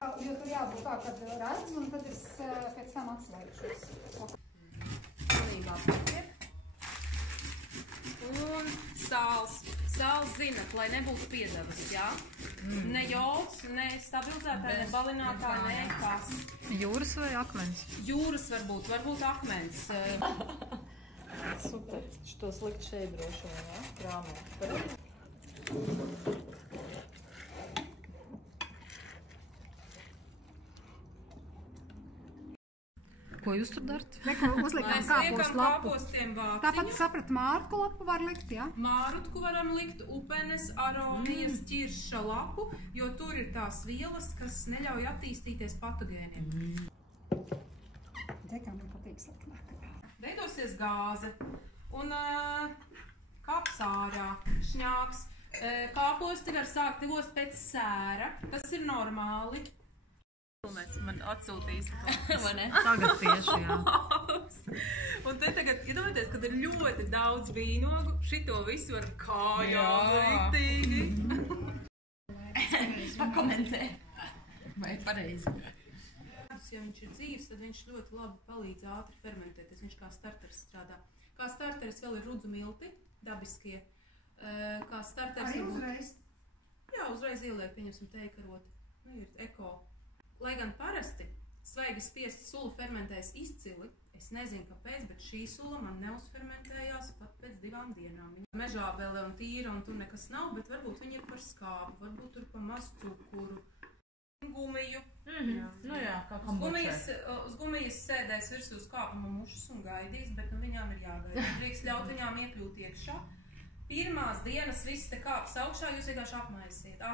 Jo tur jābūt tā, kad redz, un tad es pēc tam atslēgšos. Pilnībā pietiek. Un sāls. Sāls zinat, lai nebūtu piedevas, jā? Ne jods, ne stabilizētāji, ne balinātāji, ne kas. Jūras vai akmens? Jūras varbūt akmens. Super. Šitos likt šeit droši vien, jā? Krāmē. Ko jūs tur darat? Uzlikām kāpostu lapu. Tāpat saprat, mārku lapu var likt, jā? Mārutku varam likt, upenes, aronijas, ķirša lapu, jo tur ir tās vielas, kas neļauj attīstīties patogēniem. Dzekam man patīk sliknāk. Veidosies gāze un kaps ārā, šņāks. Kāposti var sākt divos pēc sēra, tas ir normāli. Man atsūtīs vai ne? Tagad tieši, jā. Un te tagad, iedomājieties, kad ir ļoti daudz vīnogu, šito visu var kājām riktīgi. Pakomentē. Vai pareizi? Ja viņš ir dzīves, tad viņš ļoti labi palīdz ātri fermentēties. Viņš kā starteris strādā. Kā starteris vēl ir rudzu milti, dabiskie. Kā starteris arī uzreiz? Jā, uzreiz ieliek, pieņemsim teikaroti. Nu, ir eko. Lai gan parasti svaigi spiesta sula fermentējas izcili, es nezinu kāpēc, bet šī sula man neuzfermentējās pat pēc 2 dienām. Viņa mežābele un tīra un tur nekas nav, bet varbūt viņa ir par skābu, varbūt tur pa maz cukuru. Gumiju. Nu jā, kā Uz gumijas sēdēs virsū uz kāpuma mušas un gaidīs, bet nu viņām ir jāgaida. Drīkst ļaut viņām iekļūt iekšā. Pirmās dienas viss te kāps augšā, jūs vienkārši apmaisiet.